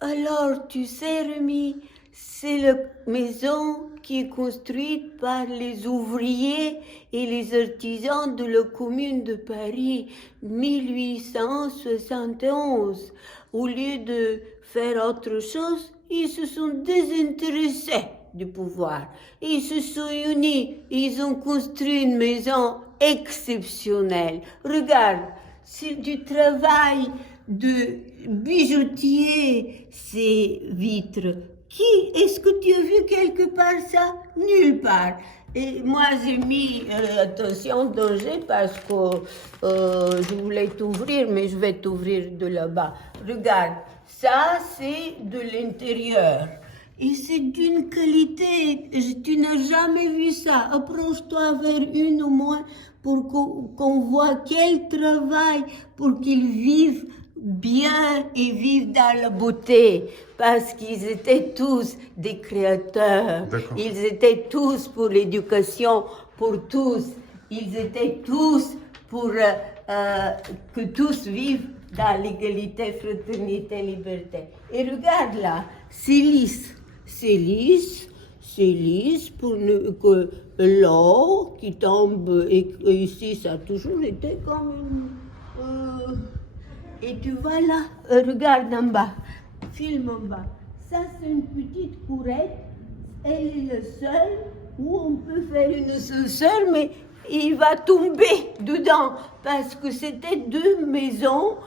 Alors, tu sais, Rémi, c'est la maison qui est construite par les ouvriers et les artisans de la commune de Paris 1871. Au lieu de faire autre chose, ils se sont désintéressés du pouvoir. Ils se sont unis, ils ont construit une maison exceptionnelle. Regarde, c'est du travail de bijoutier ces vitres. Est-ce que tu as vu quelque part ça? Nulle part. Et moi, j'ai mis attention, danger, parce que je voulais t'ouvrir, mais je vais t'ouvrir de là-bas. Regarde, ça, c'est de l'intérieur. Et c'est d'une qualité, tu n'as jamais vu ça. Approche-toi vers une au moins pour qu'on voit quel travail pour qu'ils vivent bien et vivent dans la beauté, parce qu'ils étaient tous des créateurs. D'accord. Ils étaient tous pour l'éducation, pour tous. Ils étaient tous pour que tous vivent dans l'égalité, fraternité, liberté. Et regarde là, c'est lisse. C'est lisse pour que l'eau qui tombe, et ici ça a toujours été comme une... et tu vois là, regarde en bas, filme en bas. Ça c'est une petite courette, elle est la seule où on peut faire une ascenseur, mais il va tomber dedans, parce que c'était deux maisons,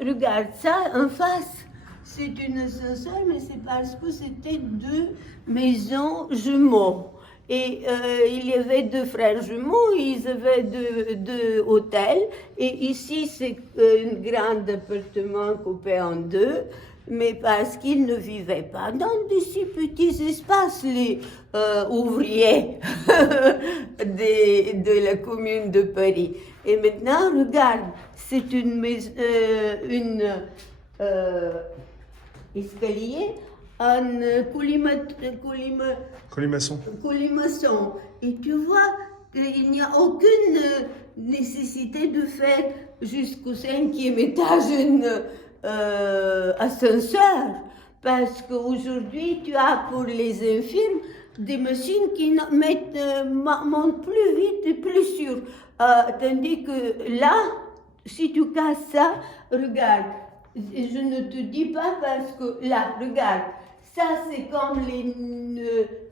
regarde ça en face. C'est une ascenseur, mais c'est parce que c'était deux maisons jumeaux. Et il y avait deux frères jumeaux, ils avaient deux hôtels. Et ici, c'est un grand appartement coupé en deux, mais parce qu'ils ne vivaient pas dans de si petits espaces, les ouvriers de la commune de Paris. Et maintenant, regarde, c'est une maison, escalier en colimaçon. Et tu vois qu'il n'y a aucune nécessité de faire jusqu'au 5e étage un ascenseur. Parce qu'aujourd'hui, tu as pour les infirmes des machines qui montent plus vite et plus sûr. Tandis que là, si tu casses ça, regarde, je ne te dis pas parce que là, regarde, ça c'est comme les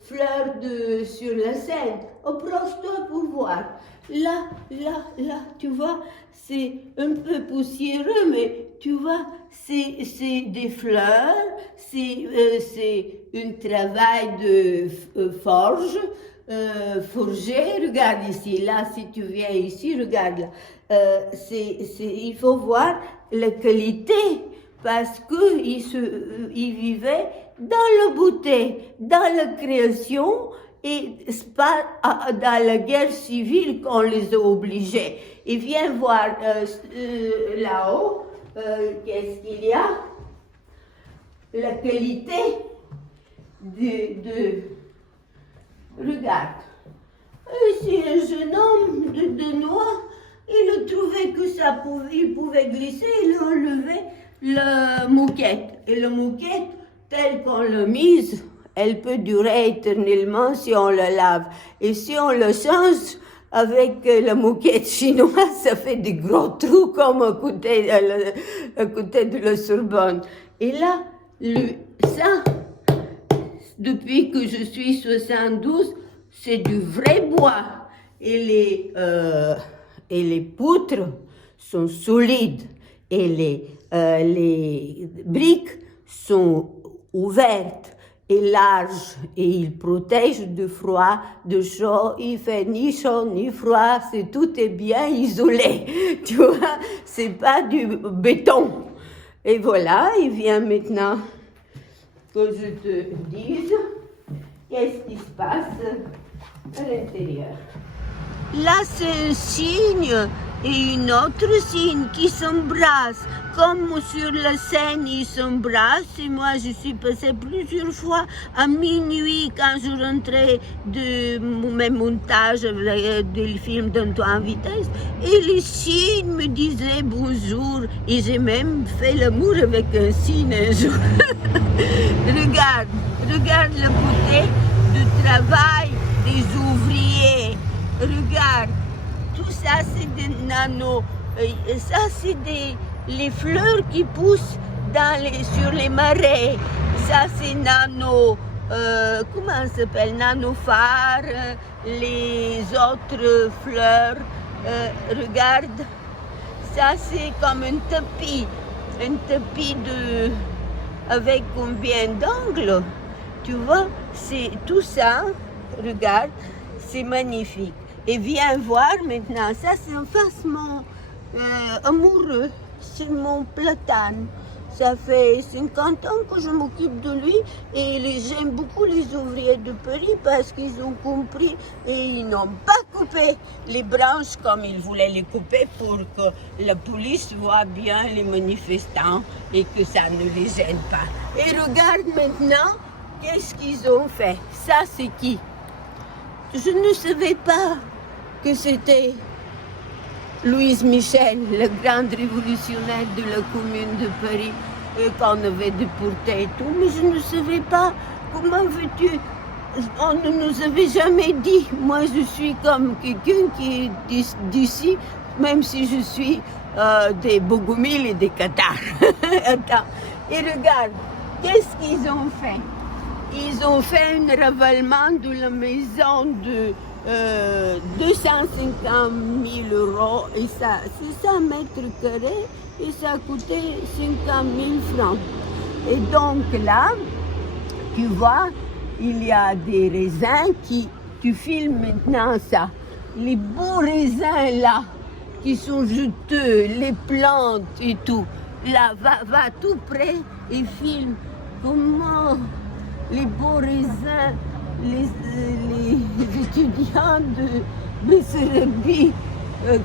fleurs sur la Seine. Approche-toi pour voir. Là, tu vois, c'est un peu poussiéreux, mais tu vois, c'est des fleurs, c'est un travail de forge. Forger, regarde ici, là, si tu viens ici, regarde là. Il faut voir la qualité, parce qu'ils vivaient dans la beauté, dans la création, et c'est pas dans la guerre civile qu'on les a obligés. Et viens voir là-haut, qu'est-ce qu'il y a? La qualité regarde. C'est un jeune homme de noir. Il a trouvé que il pouvait glisser, il a enlevé la moquette. Et la moquette, telle qu'on l'a mise, elle peut durer éternellement si on la lave. Et si on la change avec la moquette chinoise, ça fait des gros trous comme à côté de la Sorbonne. Et là, ça, depuis que je suis 72, c'est du vrai bois. Et les poutres sont solides. Et les briques sont ouvertes et larges. Et ils protègent du froid, du chaud. Il fait ni chaud ni froid. Tout est bien isolé. Tu vois, c'est pas du béton. Et voilà, il vient maintenant que je te dise qu'est-ce qui se passe à l'intérieur. Là, c'est un signe et une autre signe qui s'embrasse. Comme sur la scène, ils s'embrassent. Et moi, je suis passée plusieurs fois à minuit quand je rentrais de mes montages du film d'Antoine Vitesse. Et les signes me disaient bonjour. Et j'ai même fait l'amour avec un signe un jour. regarde le côté du travail des ouvriers. Regarde, tout ça c'est des nanos. Ça c'est les fleurs qui poussent sur les marais. Ça c'est comment ça s'appelle, nanophare, les autres fleurs. Regarde, ça c'est comme un tapis avec combien d'angles, tu vois, c'est tout ça, regarde, c'est magnifique. Et viens voir maintenant, ça c'est un facement amoureux, c'est mon platane. Ça fait 50 ans que je m'occupe de lui et j'aime beaucoup les ouvriers de Paris parce qu'ils ont compris et ils n'ont pas coupé les branches comme ils voulaient les couper pour que la police voit bien les manifestants et que ça ne les gêne pas. Et regarde maintenant, qu'est-ce qu'ils ont fait? Ça c'est qui? Je ne savais pas que c'était Louise Michel, la grande révolutionnaire de la Commune de Paris, qu'on avait déporté et tout, mais je ne savais pas. Comment veux-tu? On ne nous avait jamais dit. Moi, je suis comme quelqu'un qui est d'ici, même si je suis des Bogomil et des Qatars. Attends, et regarde, qu'est-ce qu'ils ont fait? Ils ont fait un ravalement de la maison de 250 000 euros et ça, c'est 100 mètres carrés et ça a coûté 50 000 francs. Et donc là, tu vois, il y a des raisins tu filmes maintenant ça, les beaux raisins là, qui sont juteux, les plantes et tout. Là, va tout près et filme comment les beaux raisins, les étudiants de Bessarabie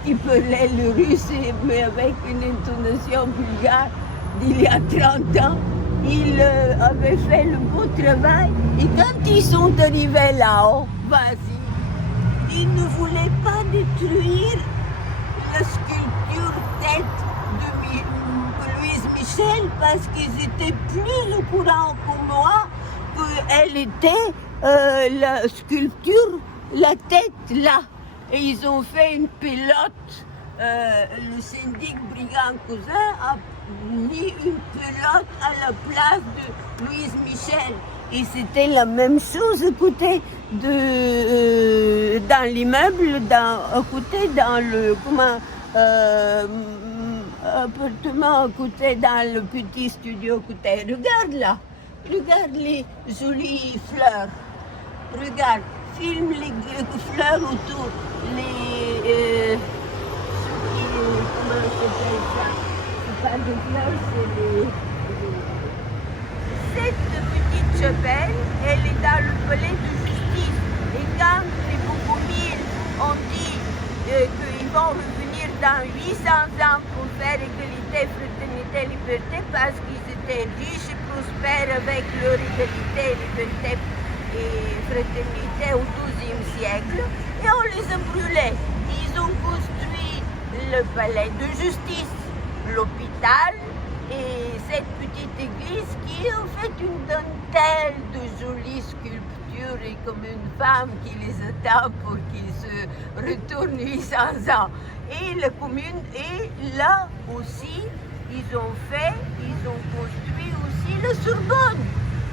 qui parlaient le russe, mais avec une intonation bulgare d'il y a 30 ans, ils avaient fait le beau travail. Et quand ils sont arrivés là-haut, vas-y, ils ne voulaient pas détruire la sculpture tête de Louise Michel parce qu'ils étaient plus au courant que moi qu'elle était la sculpture, la tête là. Et ils ont fait une pelote. Le syndic Brigand Cousin a mis une pelote à la place de Louise Michel. Et c'était la même chose à côté dans l'immeuble, à côté dans le appartement à côté dans le petit studio à côté. Regarde là, regarde les jolies fleurs. Regarde, filme les fleurs autour, comment ça s'appelle ça? C'est pas des fleurs, c'est Cette petite chapelle, elle est dans le palais de justice. Et quand les Bogomil ont dit qu'ils vont revenir dans 800 ans pour faire égalité, fraternité, liberté, parce qu'ils étaient riches et prospères avec leur égalité, liberté et fraternité au XIIe siècle, et on les a brûlés. Ils ont construit le palais de justice, l'hôpital et cette petite église qui est en fait une dentelle de jolies sculptures et comme une femme qui les attend pour qu'ils se retournent 800 ans. Et la commune, et là aussi, ils ont construit aussi la Sorbonne.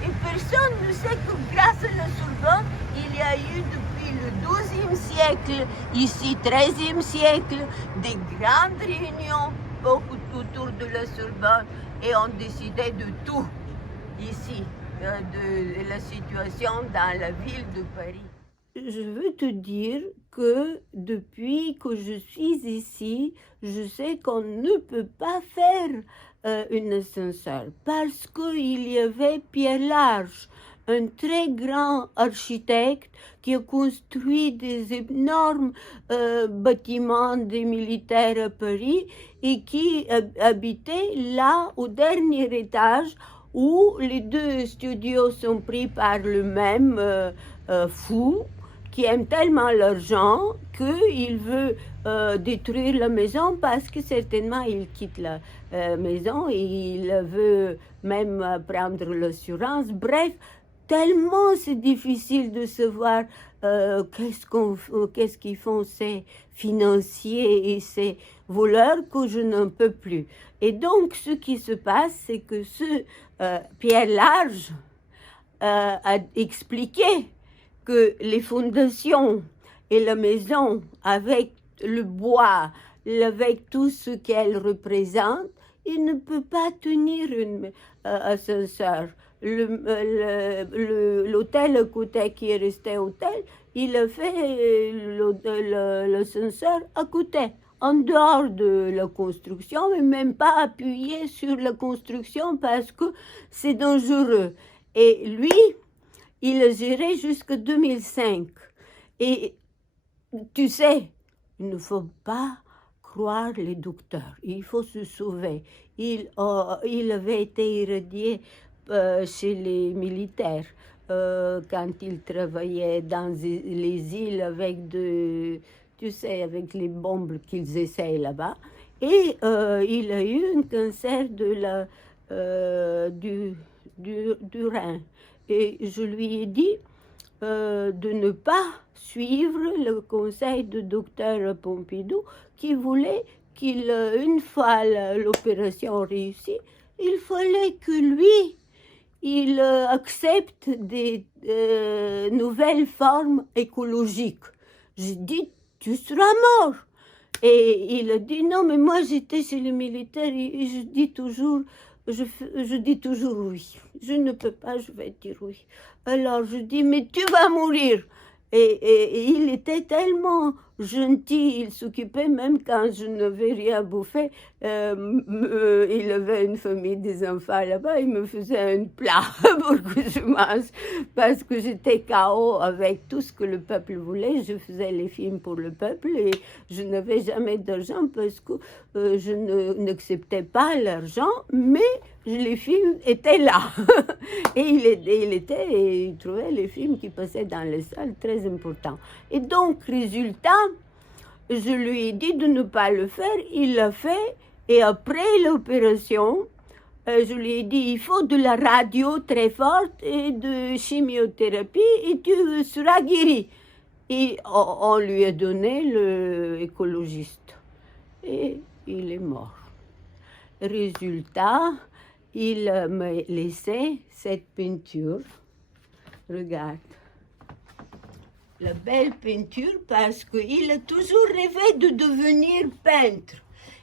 Et personne ne sait que grâce à la Sorbonne, il y a eu depuis le XIIe siècle, ici XIIIe siècle, des grandes réunions autour de la Sorbonne et on décidait de tout ici, de la situation dans la ville de Paris. Je veux te dire que depuis que je suis ici, je sais qu'on ne peut pas faire un ascenseur parce qu'il y avait Pierre Large, un très grand architecte qui a construit des énormes bâtiments des militaires à Paris et qui habitait là au dernier étage où les deux studios sont pris par le même fou qui aime tellement l'argent qu'il veut détruire la maison parce que certainement il quitte la maison et il veut même prendre l'assurance. Bref, tellement c'est difficile de savoir qu'est-ce qu'ils font ces financiers et ces voleurs que je n'en peux plus. Et donc, ce qui se passe, c'est que ce Pierre Large a expliqué que les fondations et la maison, avec le bois, avec tout ce qu'elle représente, il ne peut pas tenir une ascenseur. L'hôtel à côté qui est resté hôtel, il a fait l'ascenseur à côté, en dehors de la construction, mais même pas appuyé sur la construction parce que c'est dangereux. Et lui, il a géré jusqu'en 2005. Et tu sais, il ne faut pas croire les docteurs, il faut se sauver. Il avait été irradié chez les militaires quand il travaillait dans les îles avec tu sais, avec les bombes qu'ils essayent là-bas. Et il a eu un cancer du rein. Et je lui ai dit de ne pas suivre le conseil du docteur Pompidou qui voulait une fois l'opération réussie, il fallait que lui, il accepte des nouvelles formes écologiques. J'ai dit, tu seras mort. Et il a dit, non, mais moi j'étais chez les militaires et je dis toujours oui. Je ne peux pas, je vais dire oui. Alors je dis, mais tu vas mourir. Et il était tellement gentil, il s'occupait même quand je n'avais rien bouffé. Il avait une famille, des enfants là-bas, il me faisait un plat pour que je mange parce que j'étais KO avec tout ce que le peuple voulait. Je faisais les films pour le peuple et je n'avais jamais d'argent parce que je n'acceptais pas l'argent, mais les films étaient là. Et il trouvait les films qui passaient dans les salles très importants. Et donc, résultat, je lui ai dit de ne pas le faire, il l'a fait, et après l'opération, je lui ai dit, il faut de la radio très forte et de chimiothérapie, et tu seras guéri. Et on lui a donné l'écologiste, et il est mort. Résultat, il m'a laissé cette peinture. Regarde. La belle peinture parce qu'il a toujours rêvé de devenir peintre.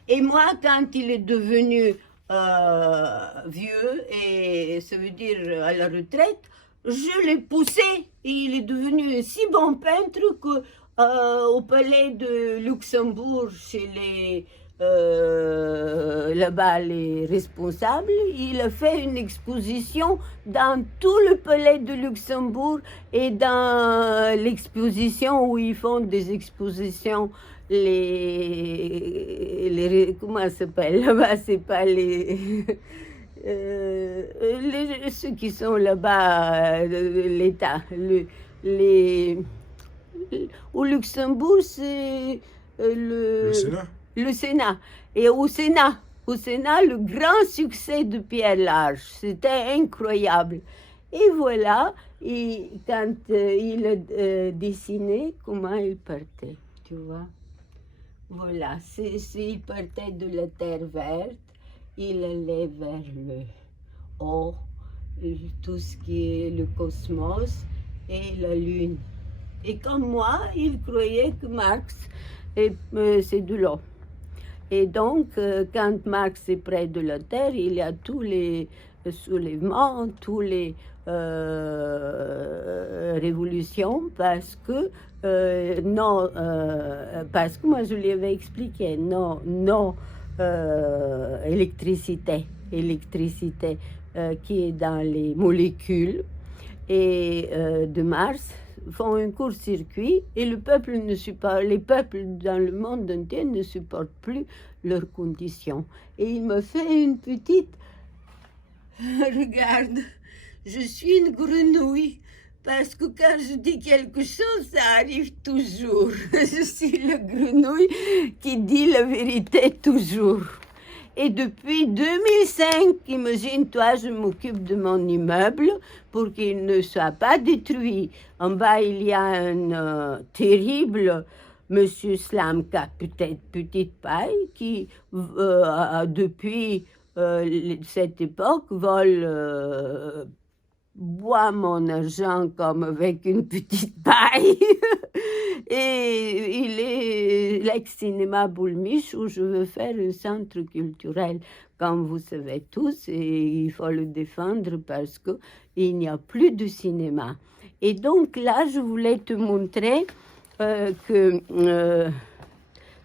Et moi, quand il est devenu vieux, et ça veut dire à la retraite, je l'ai poussé et il est devenu un si bon peintre qu'au palais de Luxembourg, chez là-bas les responsables, il a fait une exposition dans tout le palais de Luxembourg et dans l'exposition où ils font des expositions, comment ça s'appelle là-bas, c'est pas ceux qui sont là-bas, l'État, au Luxembourg, c'est le Sénat. Le Sénat. Et au Sénat, le grand succès de Pierre Large, c'était incroyable. Et voilà, et quand il a dessiné comment il partait, tu vois. Voilà, il partait de la terre verte, il allait vers le haut, tout ce qui est le cosmos et la lune. Et comme moi, il croyait que Marx, c'est de l'eau. Et donc, quand Marx est près de la Terre, il y a tous les soulèvements, tous les révolutions, parce que parce que moi je lui avais expliqué, non, électricité qui est dans les molécules. et de Mars font un court-circuit et les peuples dans le monde entier ne supportent plus leurs conditions. Et il me fait une petite... Regarde, je suis une grenouille. Parce que quand je dis quelque chose, ça arrive toujours. Je suis la grenouille qui dit la vérité toujours. Et depuis 2005, imagine-toi, je m'occupe de mon immeuble pour qu'il ne soit pas détruit. En bas, il y a un terrible monsieur Slamka, peut-être petite paille, qui, depuis cette époque, vole... boit mon argent comme avec une petite paille. Et il est l'ex-cinéma Boulmiche où je veux faire un centre culturel, comme vous savez tous, et il faut le défendre parce qu'il n'y a plus de cinéma. Et donc là, je voulais te montrer que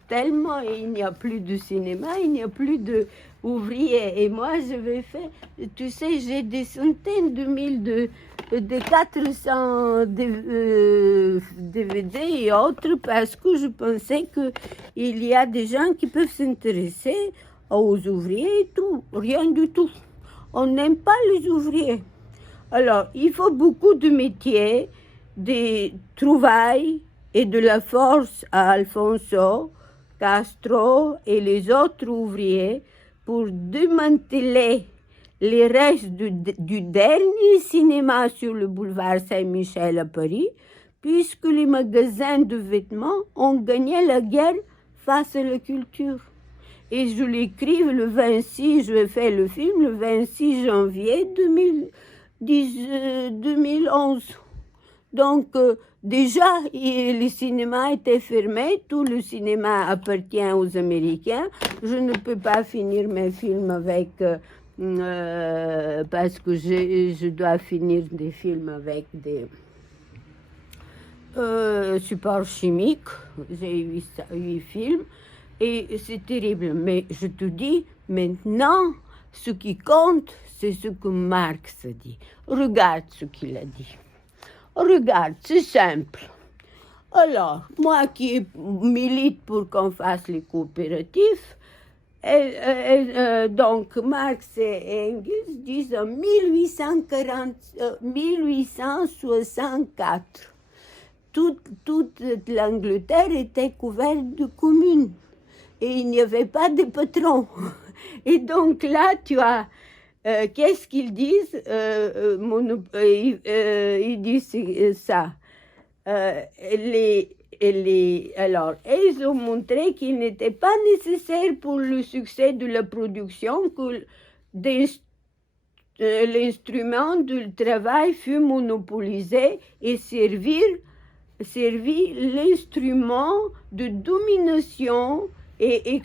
tellement il n'y a plus de cinéma, il n'y a plus d'ouvriers. Et moi, je vais faire, tu sais, j'ai des centaines de mille de 400 DVD et autres parce que je pensais qu'il y a des gens qui peuvent s'intéresser aux ouvriers et tout. Rien du tout. On n'aime pas les ouvriers. Alors, il faut beaucoup de métiers, des trouvailles et de la force à Alfonso, Castro et les autres ouvriers pour démanteler les restes du dernier cinéma sur le boulevard Saint-Michel à Paris, puisque les magasins de vêtements ont gagné la guerre face à la culture. Et je l'écris le 26, je fais le film le 26 janvier 2011. Donc, déjà, le cinéma était fermé, tout le cinéma appartient aux Américains. Je ne peux pas finir mes films avec... parce que je dois finir des films avec des supports chimiques. J'ai 8 films et c'est terrible. Mais je te dis, maintenant, ce qui compte, c'est ce que Marx dit. Regarde ce qu'il a dit. Regarde, c'est simple. Alors, moi qui milite pour qu'on fasse les coopératives, donc Marx et Engels disent en 1864, toute l'Angleterre était couverte de communes et il n'y avait pas de patrons. Et donc là, tu as... qu'est-ce qu'ils disent ils disent ça. Alors, ils ont montré qu'il n'était pas nécessaire pour le succès de la production que l'instrument du travail fut monopolisé et servi l'instrument de domination et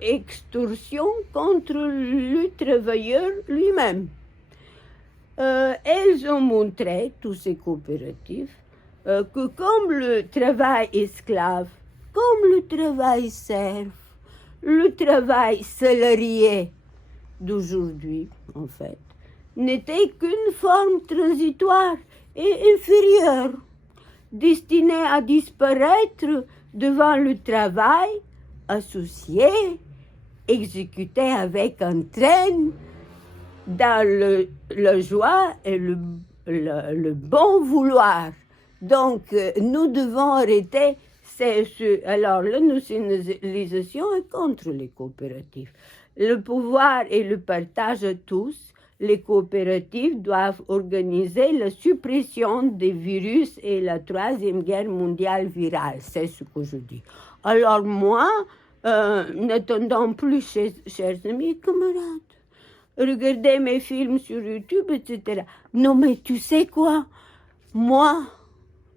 extorsion contre le travailleur lui-même. Elles ont montré, tous ces coopératives, que comme le travail esclave, comme le travail serf, le travail salarié d'aujourd'hui, en fait, n'était qu'une forme transitoire et inférieure, destinée à disparaître devant le travail associé, exécuté avec entrain, dans la joie et le bon vouloir. Donc, nous devons arrêter alors, la nationalisation est contre les coopératives. Le pouvoir et le partage à tous, les coopératives doivent organiser la suppression des virus et la Troisième Guerre mondiale virale. C'est ce que je dis. Alors moi, n'attendons plus, chers amis et camarades, regardez mes films sur YouTube, etc. Non, mais tu sais quoi? Moi,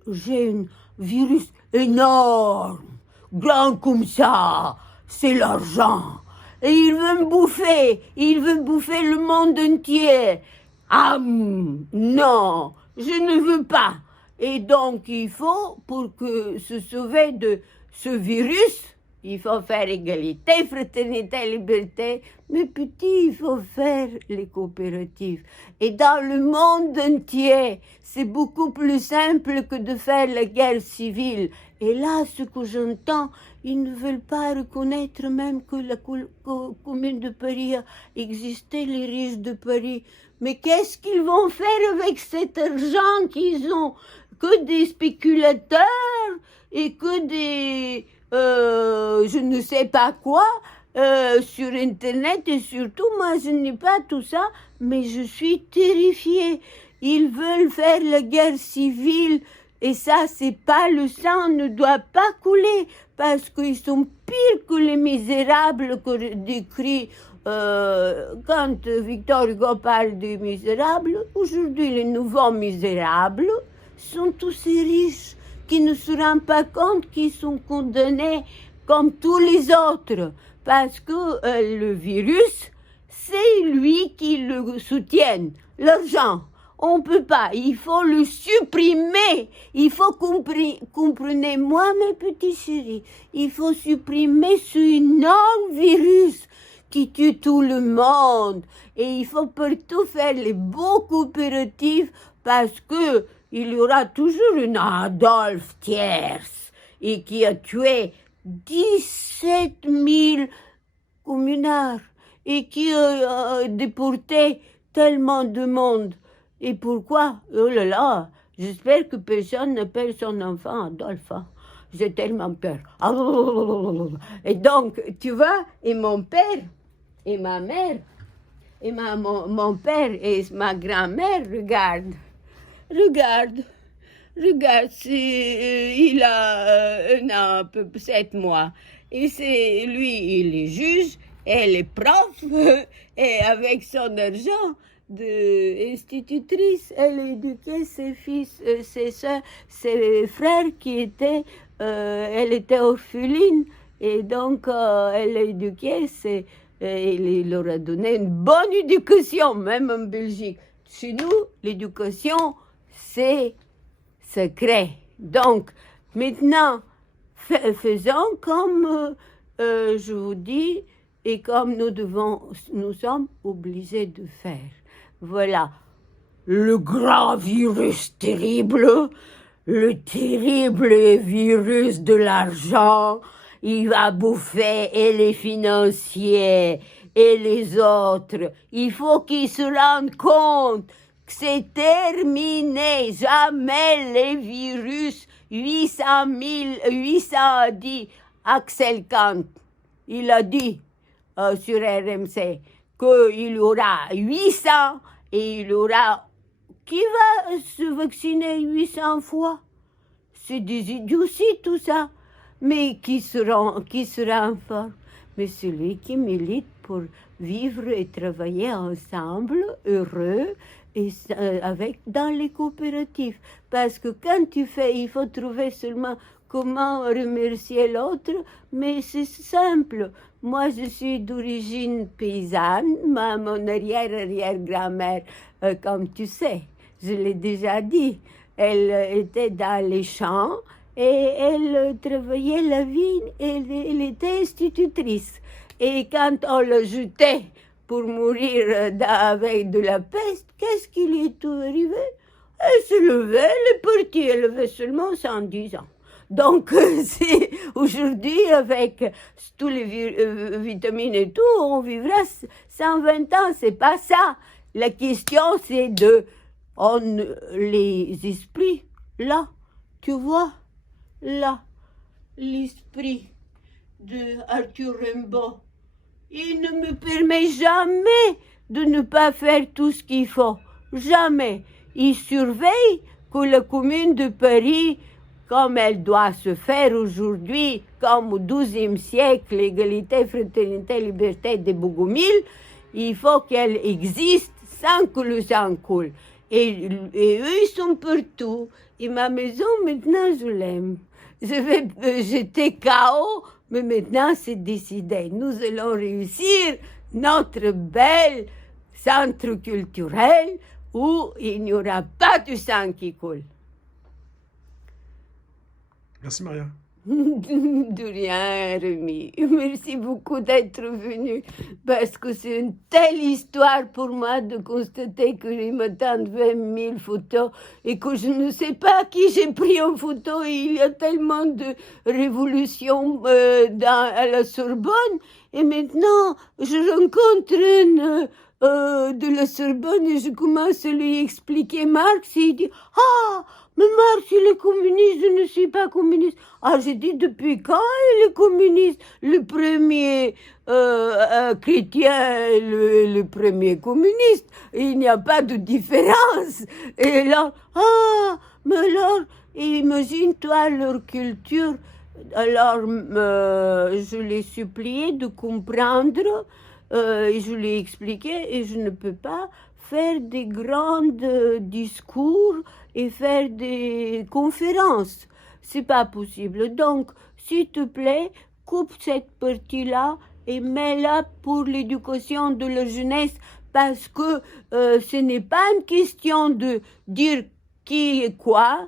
j'ai un virus énorme, grand comme ça. C'est l'argent. Et il veut me bouffer le monde entier. Ah, non, je ne veux pas. Et donc, il faut, pour se sauver de ce virus, il faut faire égalité, fraternité, liberté. Mais petit, il faut faire les coopératives. Et dans le monde entier, c'est beaucoup plus simple que de faire la guerre civile. Et là, ce que j'entends, ils ne veulent pas reconnaître même que la commune de Paris a existé, les riches de Paris. Mais qu'est-ce qu'ils vont faire avec cet argent qu'ils ont? Que des spéculateurs et que des... je ne sais pas quoi, sur Internet, et surtout, moi, je n'ai pas tout ça, mais je suis terrifiée. Ils veulent faire la guerre civile, et ça, c'est pas, le sang ne doit pas couler, parce qu'ils sont pires que les misérables que décrit quand Victor Hugo parle des misérables. Aujourd'hui, les nouveaux misérables sont tous ces riches qui ne se rendent pas compte qu'ils sont condamnés comme tous les autres, parce que le virus, c'est lui qui le soutient, l'argent. On ne peut pas, il faut le supprimer. Il faut comprenez-moi, mes petits chéris, il faut supprimer ce énorme virus qui tue tout le monde. Et il faut partout faire les beaux coopératives, parce que il y aura toujours une Adolphe Thiers et qui a tué 17 000 communards et qui a déporté tellement de monde. Et pourquoi? Oh là là, j'espère que personne n'appelle son enfant Adolphe. J'ai tellement peur. Et donc, tu vois, et mon père et ma mère, et mon père et ma grand-mère, regarde, il a un an, 7 mois. Et c'est lui, il est juge, elle est prof, et avec son argent d'institutrice, elle éduquait ses fils, ses soeurs, ses frères qui étaient, elle était orpheline, et donc elle a éduqué, il leur a donné une bonne éducation, même en Belgique. Chez nous, l'éducation, c'est secret. Donc, maintenant, faisons comme je vous dis, et comme nous sommes obligés de faire. Voilà, le grand virus terrible, le terrible virus de l'argent, il va bouffer et les financiers et les autres. Il faut qu'ils se rendent compte que c'est terminé. Jamais les virus 800 a dit Axel Kant. Il a dit sur RMC qu'il y aura 800 et il y aura... Qui va se vacciner 800 fois? C'est des idioties tout ça. Mais qui sera fort? Mais celui qui milite pour vivre et travailler ensemble, heureux, et dans les coopératives. Parce que quand tu fais, il faut trouver seulement comment remercier l'autre, mais c'est simple. Moi, je suis d'origine paysanne, mon arrière-arrière-grand-mère, comme tu sais, je l'ai déjà dit, elle était dans les champs et elle travaillait la vigne, elle était institutrice. Et quand on l'a jetée pour mourir avec de la peste, qu'est-ce qui lui est arrivé? Elle se levait, elle est partie, elle avait seulement 110 ans. Donc, aujourd'hui, avec tous les vitamines et tout, on vivra 120 ans. C'est pas ça. La question, c'est les esprits, là, tu vois, là, l'esprit de Arthur Rimbaud, il ne me permet jamais de ne pas faire tout ce qu'il faut. Jamais. Il surveille que la commune de Paris, comme elle doit se faire aujourd'hui, comme au XIIe siècle, l'égalité, fraternité, liberté de Bougainville, il faut qu'elle existe sans que le sang coule. Et eux, ils sont partout. Et ma maison, maintenant, je l'aime. Je vais jeter KO, mais maintenant, c'est décidé. Nous allons réussir notre bel centre culturel où il n'y aura pas de sang qui coule. Merci Maria. De rien, Rémi. Merci beaucoup d'être venu parce que c'est une telle histoire pour moi de constater que j'ai m'attend 20 000 photos et que je ne sais pas qui j'ai pris en photo. Et il y a tellement de révolutions à la Sorbonne. Et maintenant, je rencontre une de la Sorbonne et je commence à lui expliquer Marx et il dit « Ah, mais Marx, il est communiste, je ne suis pas communiste. » Ah, j'ai dit, depuis quand il est communiste? Le premier chrétien est le premier communiste. Il n'y a pas de différence. Et là, ah, mais alors, imagine-toi leur culture. Alors, je l'ai supplié de comprendre, et je l'ai expliqué, et je ne peux pas faire des grands discours et faire des conférences. C'est pas possible. Donc, s'il te plaît, coupe cette partie-là et mets-la pour l'éducation de la jeunesse parce que ce n'est pas une question de dire qui est quoi,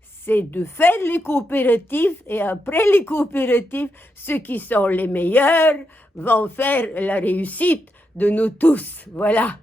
c'est de faire les coopératives et après les coopératives, ceux qui sont les meilleurs vont faire la réussite de nous tous. Voilà.